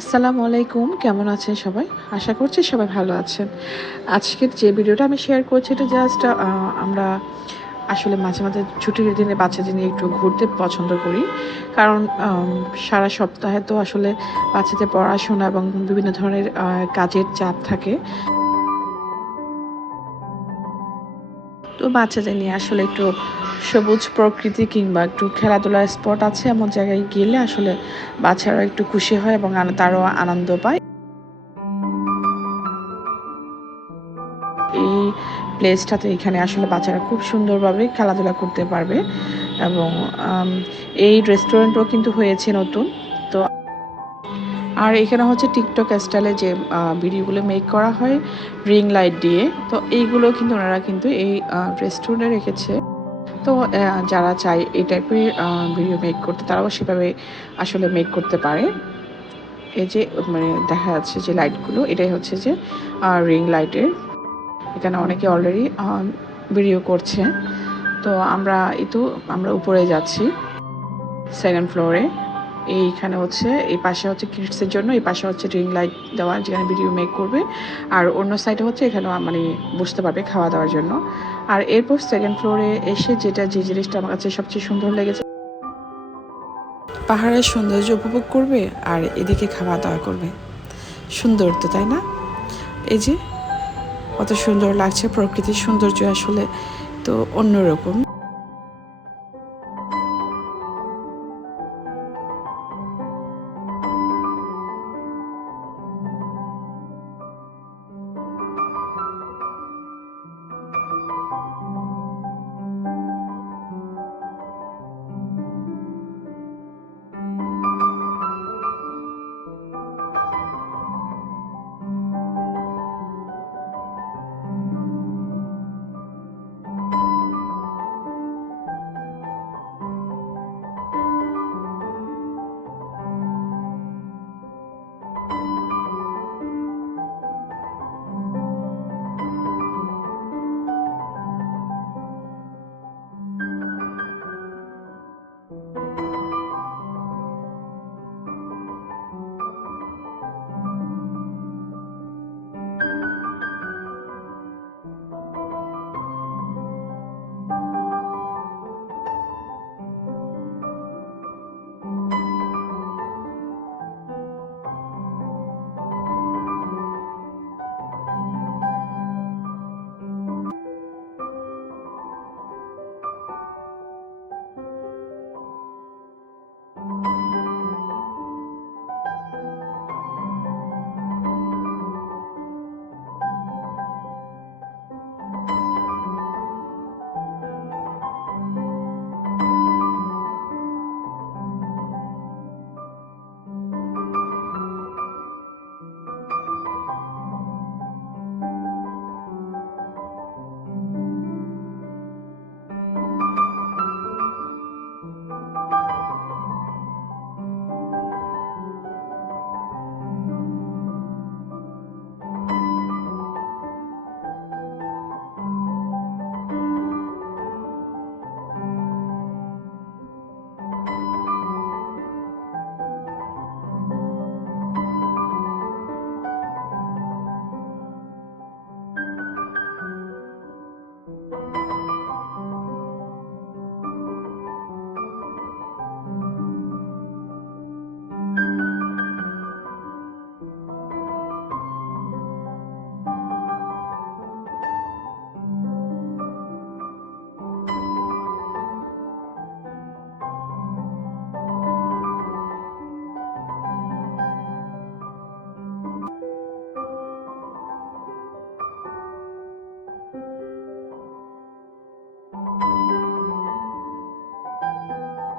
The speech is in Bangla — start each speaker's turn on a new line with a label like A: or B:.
A: আসসালামু আলাইকুম, কেমন আছেন সবাই? আশা করছি সবাই ভালো আছেন। আজকের যে ভিডিওটা আমি শেয়ার করছি, এটা জাস্ট আমরা আসলে মাঝে মাঝে ছুটির দিনে বাচ্চাদের নিয়ে একটু ঘুরতে পছন্দ করি। কারণ সারা সপ্তাহে তো আসলে বাচ্চাদের পড়াশোনা এবং বিভিন্ন ধরনের কাজের চাপ থাকে। তো বাচ্চাদের নিয়ে আসলে একটু সবুজ প্রকৃতি কিংবা একটু খেলাধুলার স্পট আছে এমন জায়গায় গেলে আসলে বাচ্চারা একটু খুশি হয় এবং তারও আনন্দ পায়। এই প্লেসটাতে এখানে আসলে বাচ্চারা খুব সুন্দরভাবে খেলাধুলা করতে পারবে এবং এই রেস্টুরেন্টও কিন্তু হয়েছে নতুন, তো আর এখানে হচ্ছে টিকটক স্টাইলে যে ভিডিওগুলো মেক করা হয় রিং লাইট দিয়ে, তো এইগুলো কিন্তু ওনারা কিন্তু এই রেস্টুরেন্টে রেখেছে। তো যারা চায় এই টাইপের ভিডিও মেক করতে, তারাও সেভাবে আসলে মেক করতে পারে। এই যে মানে দেখা যাচ্ছে যে লাইটগুলো এটাই হচ্ছে যে রিং লাইটের এখানে অনেকে অলরেডি ভিডিও করছে। তো আমরা, এই তো আমরা উপরে যাচ্ছি সেকেন্ড ফ্লোরে এইখানে হচ্ছে, এই পাশে হচ্ছে কিডসের জন্য, এই পাশে হচ্ছে রিং লাইট দেওয়া, যেখানে ভিডিও মেক করবে। আর অন্য সাইডে হচ্ছে এখানে মানে বসতে পারবে খাওয়া দাওয়ার জন্য। আর এরপর সেকেন্ড ফ্লোরে এসে যেটা, যে জিনিসটা আমার কাছে সবচেয়ে সুন্দর লেগেছে, পাহাড়ের সৌন্দর্য উপভোগ করবে আর এদিকে খাওয়া দাওয়া করবে। সুন্দর তো, তাই না? এই যে, কত সুন্দর লাগছে, প্রকৃতির সৌন্দর্য আসলে তো অন্যরকম।